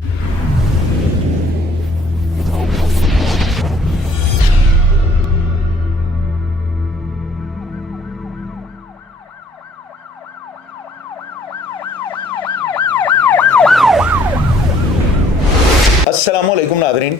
अस्सलामुअलैकुम नाज़रीन,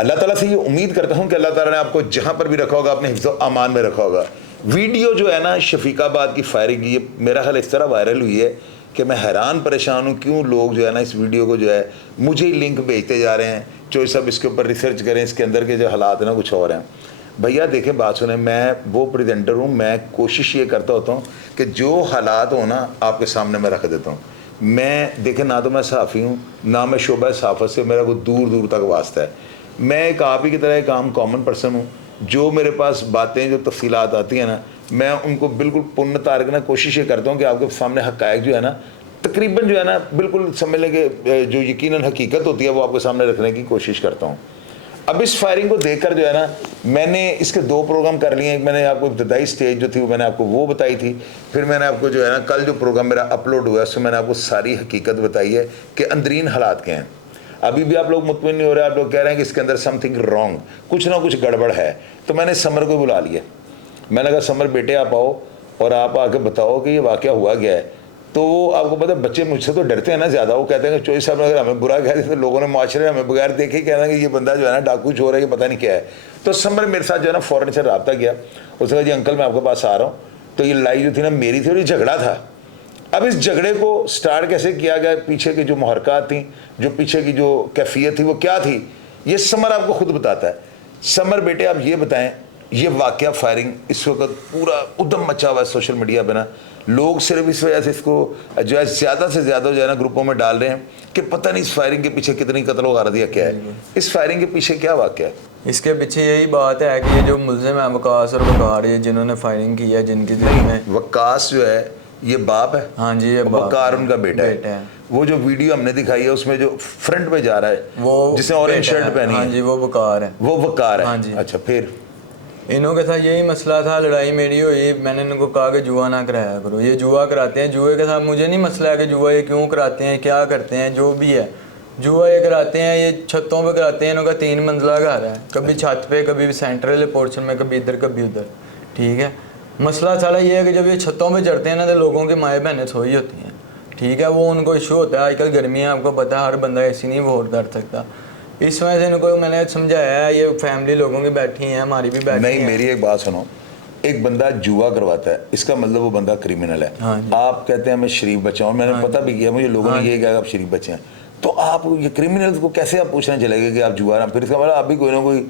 अल्लाह ताला से ये उम्मीद करता हूँ कि अल्लाह ताला ने आपको जहाँ पर भी रखा होगा अपने हिफ्ज़ व अमान में रखा होगा। वीडियो जो है ना शफीकाबाद की फायरिंग की, ये मेरा ख्याल इस तरह वायरल हुई है कि मैं हैरान परेशान हूँ क्यों लोग जो है ना इस वीडियो को जो है मुझे ही लिंक भेजते जा रहे हैं, जो सब इसके ऊपर रिसर्च करें, इसके अंदर के जो हालात हैं ना कुछ और हैं। भैया देखें, बात सुने, मैं वो प्रेजेंटर हूँ, मैं कोशिश ये करता होता हूँ कि जो हालात हो ना आपके सामने मैं रख देता हूँ। मैं देखें, ना तो मैं सहाफ़ी हूँ, ना मैं शोबा सहाफ़त से मेरा कोई दूर दूर तक वास्ता है। मैं एक आप ही की तरह एक आम कॉमन पर्सन हूँ। जो मेरे पास बातें, जो तफसीलात आती हैं ना, मैं उनको बिल्कुल पुण्य तारक ना कोशिश ये करता हूँ कि आपके सामने हक़ाइक़ जो है ना तकरीबन जो है ना बिल्कुल समझ लें कि जो यकीनन हकीकत होती है वो आपके सामने रखने की कोशिश करता हूँ। अब इस फायरिंग को देखकर जो है ना मैंने इसके 2 प्रोग्राम कर लिए। एक मैंने आपको इब्तदाई स्टेज जो थी वो मैंने आपको वो बताई थी, फिर मैंने आपको जो है ना कल जो प्रोग्राम मेरा अपलोड हुआ है उसमें मैंने आपको सारी हकीकत बताई है कि अंदरीन हालात क्या हैं। अभी भी आप लोग मुतमिन नहीं हो रहे, आप लोग कह रहे हैं कि इसके अंदर समथिंग रॉन्ग, कुछ ना कुछ गड़बड़ है। तो मैंने समर को बुला लिया, मैंने कहा समर बेटे आप आओ और आप आके बताओ कि ये वाक़या हुआ क्या है। तो आपको पता है बच्चे मुझसे तो डरते हैं ना ज़्यादा, वो कहते हैं कि चोई साहब ने अगर हमें बुरा कह दिया तो लोगों ने माशरे हमें बगैर देखे कहना कि ये बंदा जो है ना डाकू चोर है, ये पता नहीं क्या है। तो समर मेरे साथ जो है ना फ़ौरन से रब्ता किया, उसने कहा जी अंकल मैं आपके पास आ रहा हूँ। तो ये लड़ाई जो थी ना मेरी थी और ये झगड़ा था। अब इस झगड़े को स्टार्ट कैसे किया गया, पीछे की जो मुहरक़ात थी, जो पीछे की जो कैफियत थी वो क्या थी, ये समर आपको खुद बताता है। समर बेटे आप ये बताएं, ये वाक़या फायरिंग इस वक्त पूरा उद्दम मचा हुआ है सोशल मीडिया पे ना, लोग सिर्फ इस वजह से इसको जो है ज़्यादा से ज़्यादा जो है ना ग्रुपों में डाल रहे हैं कि पता नहीं इस फायरिंग के पीछे कितनी कत्ल वारदियाँ क्या है, इस फायरिंग के पीछे क्या वाक़या है। इसके पीछे यही बात है कि ये जो मुल्ज़िम है वकास और वकार, ये जिन्होंने फायरिंग की है, जिनकी दिल में वकास जो है ये बाप है, हाँ जी, ये वकार उनका बेटा है। वो जो वीडियो हमने दिखाई है उसमें जो फ्रंट पे जा रहा है वो जिसने ऑरेंज शर्ट पहनी है, हाँ जी, वो वकार है, वो वकार है। हाँ जी। अच्छा, फिर इन्हों के साथ यही मसला था, लड़ाई मेरी हुई, मैंने इनको कहा कि जुआ ना कराया करो, ये जुआ कराते हैं। जुए के साथ मुझे नहीं मसला है कि जुआ ये क्यों कराते हैं, क्या करते हैं, जो भी है जुआ ये कराते हैं, ये छतों पे कराते हैं। इनका 3 मंजिला घर है, कभी छत पे, कभी सेंट्रल पोर्शन में, कभी इधर कभी उधर, ठीक है। मसला साला ये है कि जब ये छतों पे चढ़ते हैं ना तो लोगों की माएँ बहनें सोई होती हैं, ठीक है, वो उनको इशू होता है। आजकल गर्मी है, आपको पता है, हर बंदा ऐसी नहीं वोट कर सकता। इस वजह से इनको मैंने समझाया है, ये फैमिली लोगों की बैठी हैं, हमारी भी बैठी नहीं है। मेरी एक बात सुनो, एक बंदा जुआ करवाता है इसका मतलब वो बंदा क्रिमिनल है। हाँ, आप कहते हैं मैं शरीफ बच्चा हूँ, मैंने पता भी किया, मुझे लोगों ने ये कहा आप शरीफ बच्चे हैं, तो आप ये क्रिमिनल को कैसे आप पूछने चलेंगे कि आप जुआ रहे, फिर इसका मतलब आप भी कोई ना कोई।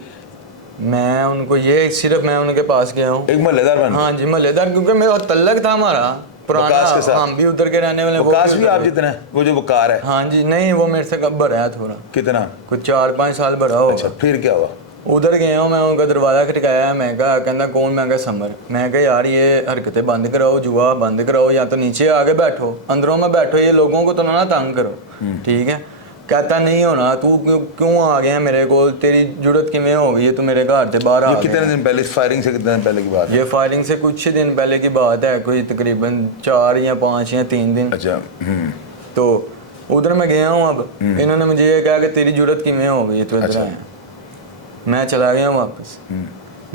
मैं उनको ये सिर्फ मैं उनके पास गया हूँ, एक महल्लेदार बन, हाँ जी महल्लेदार, क्योंकि मेरा तल्लक था हमारा पुराना, के साथ हम भी उधर के रहने वाले। वकास भी आप जितना है, वो जो वकार है। हाँ जी, नहीं वो मेरे से कब बड़ा है थोड़ा, कितना, कुछ 4-5 साल बड़ा होगा। अच्छा, फिर क्या हुआ। उधर गया हूँ मैं, उनका दरवाज़ा खटकाया, मैं कहा, कहना कौन, मैं कहा समर। मैं कहा यार ये हरकतें बंद कराओ, जुआ बंद कराओ, या तो नीचे आके बैठो, अंदरों में बैठो, ये लोगों को तो ना तंग करो, ठीक है। कहता नहीं होना, तू क्यों आ गया मेरे को, तेरी जरूरत किमें हो गई है, तू मेरे घर से बाहर आ गया। कितने दिन पहले, इस फायरिंग से कितने दिन पहले की बात है? ये फायरिंग से कुछ दिन पहले की बात है, कोई तकरीबन 4 या 5 या 3 दिन। अच्छा, तो उधर मैं गया हूँ। अब इन्होंने मुझे ये कहा कि तेरी जरूरत किमें हो गई, तू इधर आया। मैं चला गया वापस,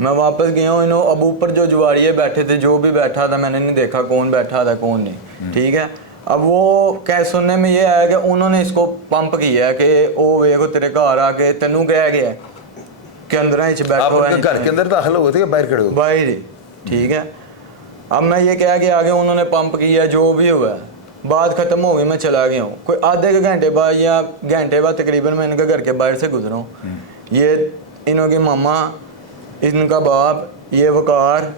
मैं वापस गया हूँ। इन्हों अब ऊपर जो जुआड़िए बैठे थे, जो भी बैठा था मैंने नहीं देखा कौन बैठा था कौन नहीं, ठीक है। अब वो क्या सुनने में ये आया कि उन्होंने इसको पंप किया कि ओ वेखो तेरे घर आके तेनू कह गया कि अंदर ही बैठो है। घर के अंदर दाखिल हो गए थे या बाहर खड़े हो? बाहर ही, ठीक है। अब मैं ये कह के आगे उन्होंने पंप किया, जो भी हुआ बात ख़त्म हो गई, मैं चला गया हूँ। कोई आधे घंटे बाद या घंटे बाद तकरीबन मैं इनके घर के बाहर से गुजरा हूँ। ये इनके मामा, इनका बाप, ये वकार,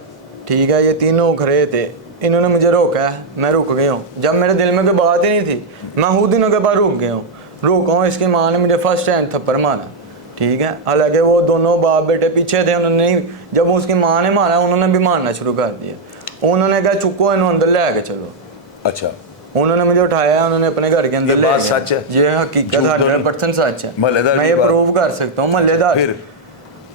ठीक है, ये तीनों खड़े थे। इन्होंने मुझे रोका है, मैं रुक गया हूँ। जब मेरे दिल में कोई बात ही नहीं थी, मैं खुद इनों के पास रुक गया हूँ। रुका हूँ, इसकी माँ ने मुझे फर्स्ट टाइम थप्पड़ मारा, ठीक है। हालांकि वो दोनों बाप बेटे पीछे थे, उन्होंने नहीं, जब उसकी माँ ने मारा उन्होंने भी मारना शुरू कर दिया। उन्होंने कहा चुको इन्हों अंदर ले आके चलो। अच्छा, उन्होंने मुझे उठाया, उन्होंने अपने घर के अंदर ले गया। सच है, ये हकीकत 100% सच है, मैं ये प्रूव कर सकता हूँ। महल्लेदार, फिर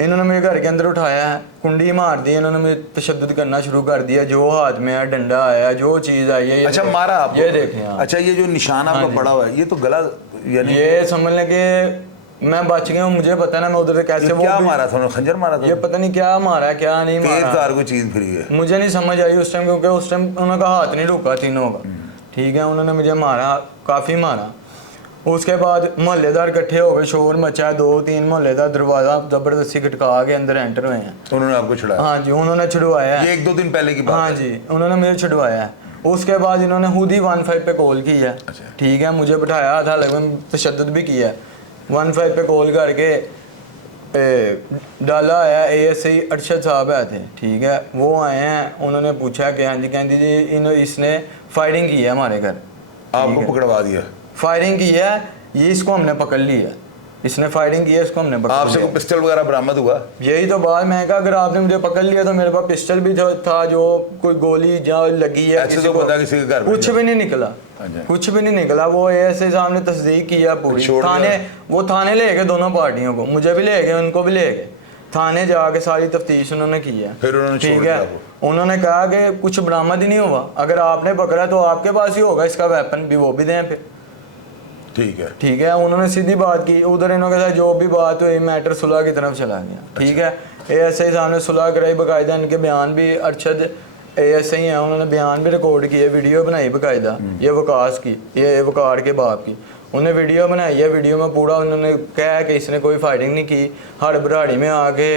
इन्होंने मेरे घर के अंदर उठाया है, कुंडी मार दी, इन्होंने मुझे तशद्दुद करना शुरू कर दिया। जो हाथ में है, डंडा आया, जो चीज़ आई है। अच्छा, मारा आपको? ये देखें आप। अच्छा, ये जो निशान आपका पड़ा हुआ है, ये तो गला यानी ये समझ लें कि मैं बच गया हूँ, मुझे पता ना मैं उधर से कैसे वो क्या मारा था उन्होंने, खंजर मारा था? ये पता नहीं क्या मारा क्या नहीं तेज मारा, धार कोई चीज फिरी है। मुझे नहीं समझ आई उस टाइम, क्योंकि उस टाइम उन्होंने हाथ नहीं रुका तीनों का। ठीक है, उन्होंने मुझे मारा, काफ़ी मारा। उसके बाद मोहल्लेदार इकट्ठे हो गए, शोर मचा, 2-3 मोहल्लेदार दरवाज़ा ज़बरदस्ती खटका के अंदर एंटर हुए हैं। उन्होंने आपको छुड़ाया? हाँ जी, उन्होंने छुड़वाया है। ये 1-2 दिन पहले की बात हाँ है? जी, उन्होंने मुझे छुड़वाया है। उसके बाद इन्होंने खुद ही 15 पे कॉल की है। अच्छा। ठीक है, मुझे बिठाया था, लगभग तशद्दुद भी किया है। 15 पे कॉल करके डाला आया, ASI अरशद साहब आए थे। ठीक है, वो आए हैं, उन्होंने पूछा कि हाँ जी, कहती जी इसने फायरिंग की है हमारे घर। आपको पकड़वा दिया? फायरिंग की है, ये इसको हमने पकड़ लिया, इसने फायरिंग की है, इसको हमने पकड़ आपसे लिया। कोई पिस्टल वगैरह बरामद हुआ? यही तो बात, मैं कहा अगर आपने मुझे पकड़ लिया तो मेरे पास पिस्टल भी था, जो कोई गोली जहाँ लगी है ऐसे तो पता किसी के घर में कुछ भी नहीं निकला, अच्छा। कुछ भी नहीं निकला। वो ASI साहब ने तस्दीक किया पूरी, थाने ले गए दोनों पार्टियों को, मुझे भी ले गए, उनको भी ले गए थाने, जाके सारी तफ्तीश उन्होंने की है। फिर उन्होंने ठीक छोड़ है, दिया उन्होंने कहा कि कुछ बरामद ही नहीं हुआ, अगर आपने पकड़ा तो आपके पास ही होगा इसका वेपन भी, वो भी दें फिर। ठीक है। ठीक है, उन्होंने सीधी बात की, उधर इन्होंने कहा जो भी बात हुई मैटर सुलह की तरफ चला गया। ठीक है, ASI साहब ने सुलह कराई, बाकायदा इनके बयान भी, अरशद ASI हैं, उन्होंने बयान भी रिकॉर्ड किए, वीडियो बनाई बाकायदा, ये वकास की, ये वकार के बाप की, उन्होंने वीडियो बनाई है। वीडियो में पूरा उन्होंने कहा कि इसने कोई फाइटिंग नहीं की, हड़ बराड़ी में आके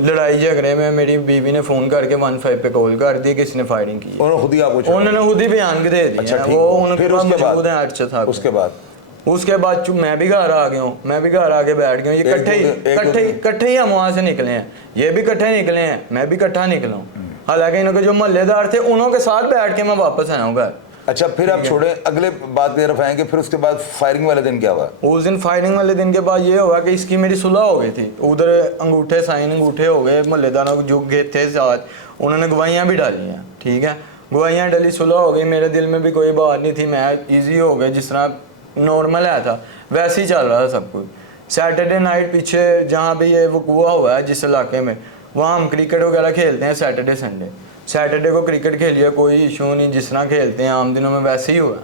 लड़ाई झगड़े में मेरी बीवी ने फ़ोन करके 15 पे कॉल कर दी कि इसने फायरिंग की। उन्होंने खुद ही आपको छोड़ा? उन्होंने खुद ही बयान दे दिया। अच्छा, ठीक वो है। उनके फिर पास उसके बाद? मौजूद हैं अरशद साहब। उसके बाद मैं भी घर आ गया हूँ, मैं भी घर आके बैठ गया हूँ। ये इकट्ठे ही हम वहाँ से निकले हैं, ये भी इकट्ठे निकले हैं, मैं भी इकट्ठा निकला हूँ। हालांकि इनके जो मोहल्लेदार थे उन्हों के साथ बैठ के मैं वापस आया हूँ घर। अच्छा, फिर आप छोड़े, अगले बात की तरफ आएंगे। फिर उसके बाद फायरिंग वाले दिन क्या हुआ? उस दिन फायरिंग वाले दिन के बाद ये हुआ कि इसकी मेरी सुलह हो गई थी, उधर अंगूठे साइन अंगूठे हो गए, मोहल्लेदारों को जो गए थे साथ, उन्होंने गवाहियाँ भी डाली हैं। ठीक है, गवाहियाँ डाली, सुलह हो गई, मेरे दिल में भी कोई बात नहीं थी, मैं ईजी हो गया, जिस तरह नॉर्मल है था वैसे ही चल रहा था सब कुछ। सैटरडे नाइट पीछे जहाँ भी ये वकूआ हुआ है जिस इलाके में, वहाँ हम क्रिकेट वगैरह खेलते हैं सैटरडे संडे। सैटरडे को क्रिकेट खेलिए, कोई इशू नहीं, जिस तरह खेलते हैं आम दिनों में वैसे ही हुआ।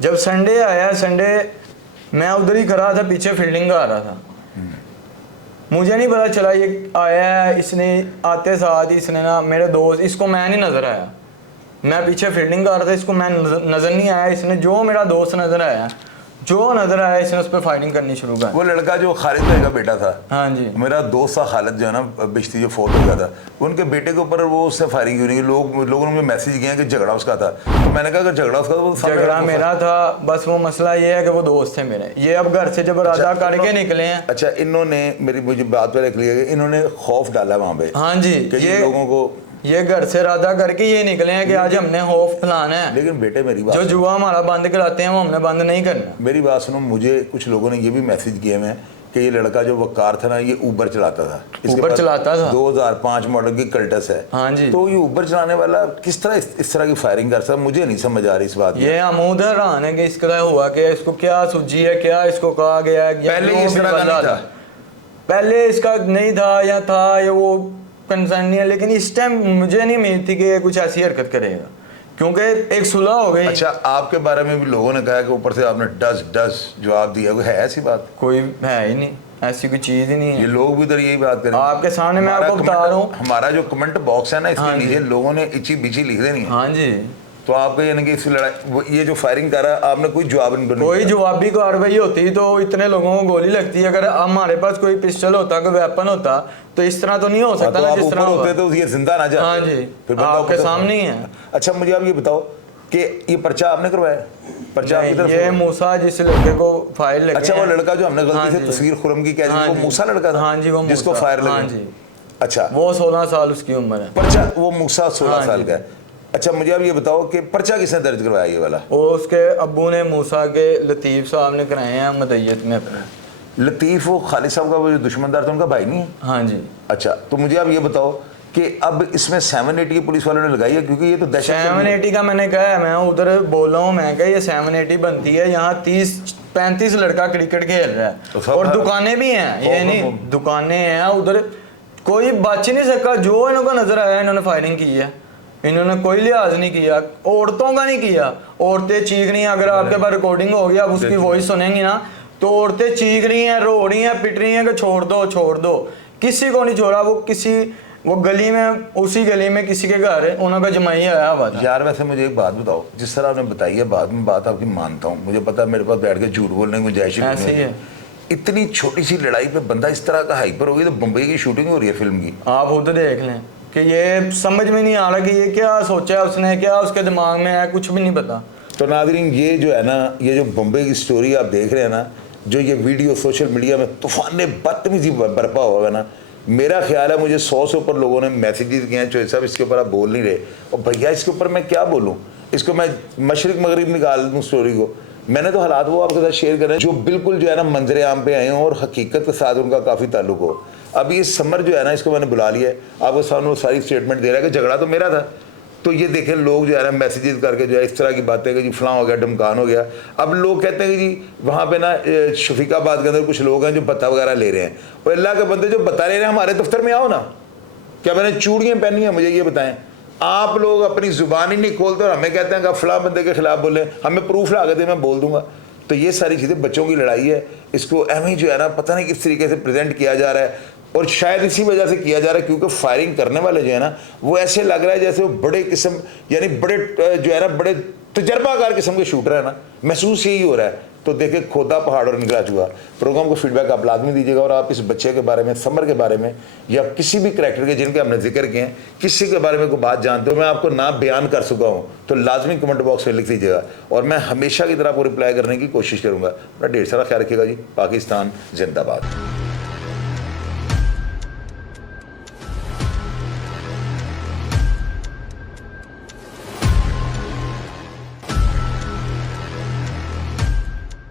जब संडे आया, संडे मैं उधर ही खड़ा था, पीछे फील्डिंग आ रहा था, मुझे नहीं पता चला ये आया है, इसने आते साथ ही इसने ना मेरे दोस्त, इसको मैं नहीं नज़र आया, मैं पीछे फील्डिंग कर रहा था, इसको मैं नज़र नहीं आया, इसने जो मेरा दोस्त नज़र आया, इसने उस पर फाइटिंग करनी शुरू कर। वो लड़का जो खालिद भाई का बेटा था, हाँ जी, मेरा दोस्त था खालिद, जो है ना बिश्ती, जो फोर्ट हो गया था, उनके बेटे के ऊपर वो उससे फायरिंग क्यों नहीं? लोगों ने मुझे मैसेज किया कि झगड़ा उसका था। तो मैंने कहा अगर झगड़ा उसका था तो झगड़ा मेरा था, बस वो मसला ये है कि वो दोस्त थे मेरे, ये अब घर से जब इरादा करके निकले हैं। अच्छा, इन्होंने मुझे बात पर क्लियर, इन्होंने खौफ डाला वहाँ पे? हाँ जी, ये लोगों को, ये घर से इरादा करके ये निकले हैं कि आज हमने खौफ फैलाना है। लेकिन बेटे मेरी बात, जो जुआ हमारा बंद कराते हैं वो हमने बंद नहीं करना। मेरी बात सुनो, मुझे कुछ लोगों ने ये भी मैसेज किए हैं कि ये लड़का जो वकार था ना, ये ऊबर चलाता था, ऊबर चलाता था, 2005 मॉडल की कल्टस है। हाँ जी, तो ये ऊबर चलाने वाला किस तरह इस तरह की फायरिंग कर सकता, मुझे नहीं समझ आ रही इस बात। ये आमूद हैरान है कि इसका हुआ कि इसको क्या सूझी है, क्या इसको कहा गया है। पहले इस तरह का नहीं था, पहले इसका नहीं था या था, या वो कंसर्न नहीं है, लेकिन इस टाइम मुझे नहीं उम्मीद थी कि ये कुछ ऐसी हरकत करेगा, क्योंकि एक सुलह हो गई। अच्छा, आपके बारे में भी लोगों ने कहा कि ऊपर से आपने डस जवाब दिया, कोई है ऐसी बात? कोई है ही नहीं, ऐसी कोई चीज ही नहीं है। ये लोग भी इधर यही बात करें आपके सामने मैं आपको बता रहा हूँ, हमारा जो कमेंट बॉक्स है ना, इसके नीचे लोगों ने इची बिची लिख देनी है। हाँ जी, तो आपको यानी कि इस लड़ाई, ये जो फायरिंग कर रहा है, आपने कोई जवाब नहीं दिया? कोई जवाबी कार्रवाई होती तो इतने लोगों को गोली लगती। अगर हमारे पास कोई पिस्टल होता, कोई वेपन होता, तो इस तरह तो नहीं हो सकता ना, जिस तरह होते तो ये जिंदा ना जाते। हाँ जी, फिर आपके सामने ही है। अच्छा, मुझे आप ये बताओ कि ये पर्चा आपने करवाया? पर्चा आपकी तरफ? ये मूसा जिस लड़के को फायर लगे। अच्छा, वो लड़का जो हमने गलती से तस्वीर खुरम की कह दी, वो मूसा लड़का था? हाँ जी, वो जिसको फायर लगे। हाँ जी, अच्छा, वो 16 साल उसकी उम्र है। पर्चा वो मूसा 16 साल का है। अच्छा, मुझे आप ये बताओ कि पर्चा किसने दर्ज करवाया ये वाला? वो उसके अब्बू ने मूसा के लतीफ़ साहब ने कराए हैं मदय्यत में अपने। लतीफ़ वो खालिद साहब का वो जो दुश्मनदार था, उनका भाई नहीं है? हाँ जी। अच्छा, तो मुझे आप ये बताओ कि अब इसमें 780 की पुलिस वालों ने लगाई है, क्योंकि ये तो दहशत 780 का मैंने कहा है, मैं उधर बोल रहा हूँ, मैं कहा ये 780 बनती है, यहाँ 30-35 लड़का क्रिकेट खेल रहा है, तो और दुकानें भी हैं, ये नहीं दुकानें हैं उधर, कोई बच नहीं सका, जो इन्होंने नजर आया इन्होंने फायरिंग की है। इन्होंने कोई लिहाज नहीं किया, औरतों का नहीं किया। औरतें चीख रही हैं, अगर आपके पास रिकॉर्डिंग होगी आप उसकी वॉइस सुनेंगी ना, तो औरतें चीख रही हैं, रो रही हैं, पिट रही हैं कि छोड़ दो छोड़ दो। किसी को नहीं छोड़ा। वो गली में, उसी गली में किसी के घर उन्होंने जमाई आया हुआ था। यार वैसे मुझे एक बात बताओ, जिस तरह आपने बताई है बाद में बात आपकी मानता हूँ, मुझे पता है मेरे पास बैठ के झूठ बोलने की गुंजाइश ही ऐसे नहीं ही है। है। इतनी छोटी सी लड़ाई पे बंदा इस तरह का हाइपर हो गया, तो बम्बई की शूटिंग हो रही है फिल्म की। आप खुद देख लें कि ये समझ में नहीं आ रहा कि ये क्या सोचा है उसने, क्या उसके दिमाग में है, कुछ भी नहीं पता। तो नाज़रीन, ये जो है ना, ये जो बम्बई की स्टोरी आप देख रहे हैं ना, जो ये वीडियो सोशल मीडिया में तूफान ने बदतमीजी बरपा हुआ है ना, मेरा ख्याल है मुझे 100 से ऊपर लोगों ने मैसेजेस किए हैं, चोहे साहब इसके ऊपर आप बोल नहीं रहे। और भैया इसके ऊपर मैं क्या बोलूँ, इसको मैं मशरिक मगरिब निकाल दूँ स्टोरी को। मैंने तो हालात वो आपके साथ शेयर कर रहे हैं जो बिल्कुल जो है ना मंजरे आम पे आए हों और हकीकत के साथ उनका काफ़ी ताल्लुक हो। अभी ये समर जो है ना, इसको मैंने बुला लिया है, आपके सामने वो सारी स्टेटमेंट दे रहा है कि झगड़ा तो मेरा था। तो ये देखें लोग जो है ना मैसेजेस करके जो है इस तरह की बातें कि जी फलां हो गया, ढमकान हो गया। अब लोग कहते हैं कि जी वहाँ पे ना शफीकाबाद के अंदर कुछ लोग हैं जो बता वगैरह ले रहे हैं। और अल्लाह के बंदे जो बता ले रहे हैं, हमारे दफ्तर में आओ ना। क्या मैंने चूड़ियाँ पहनी हैं, मुझे ये बताएं। आप लोग अपनी ज़ुबान ही नहीं खोलते और हमें कहते हैं कि फलां बंदे के खिलाफ बोले, हमें प्रूफ ला के दे, मैं बोल दूंगा। तो ये सारी चीज़ें बच्चों की लड़ाई है, इसको एम ही जो है ना पता नहीं किस तरीके से प्रेजेंट किया जा रहा है। और शायद इसी वजह से किया जा रहा है क्योंकि फायरिंग करने वाले जो है ना, वो ऐसे लग रहा है जैसे वो बड़े किस्म, यानी बड़े जो है ना बड़े तजर्बाकार किस्म के शूटर है ना, महसूस यही हो रहा है। तो देखिए खोदा पहाड़ और निकला चुका। प्रोग्राम को फीडबैक आप लाजमी दीजिएगा और आप इस बच्चे के बारे में, समर के बारे में, या किसी भी करैक्टर के जिनके हमने जिक्र किए हैं, किसी के बारे में कोई बात जानते हो, मैं आपको ना बयान कर चुका हूँ, तो लाजमी कमेंट बॉक्स में लिख दीजिएगा और मैं हमेशा की तरह आपको रिप्लाई करने की कोशिश करूँगा। अपना ढेर सारा ख्याल रखिएगा जी। पाकिस्तान जिंदाबाद।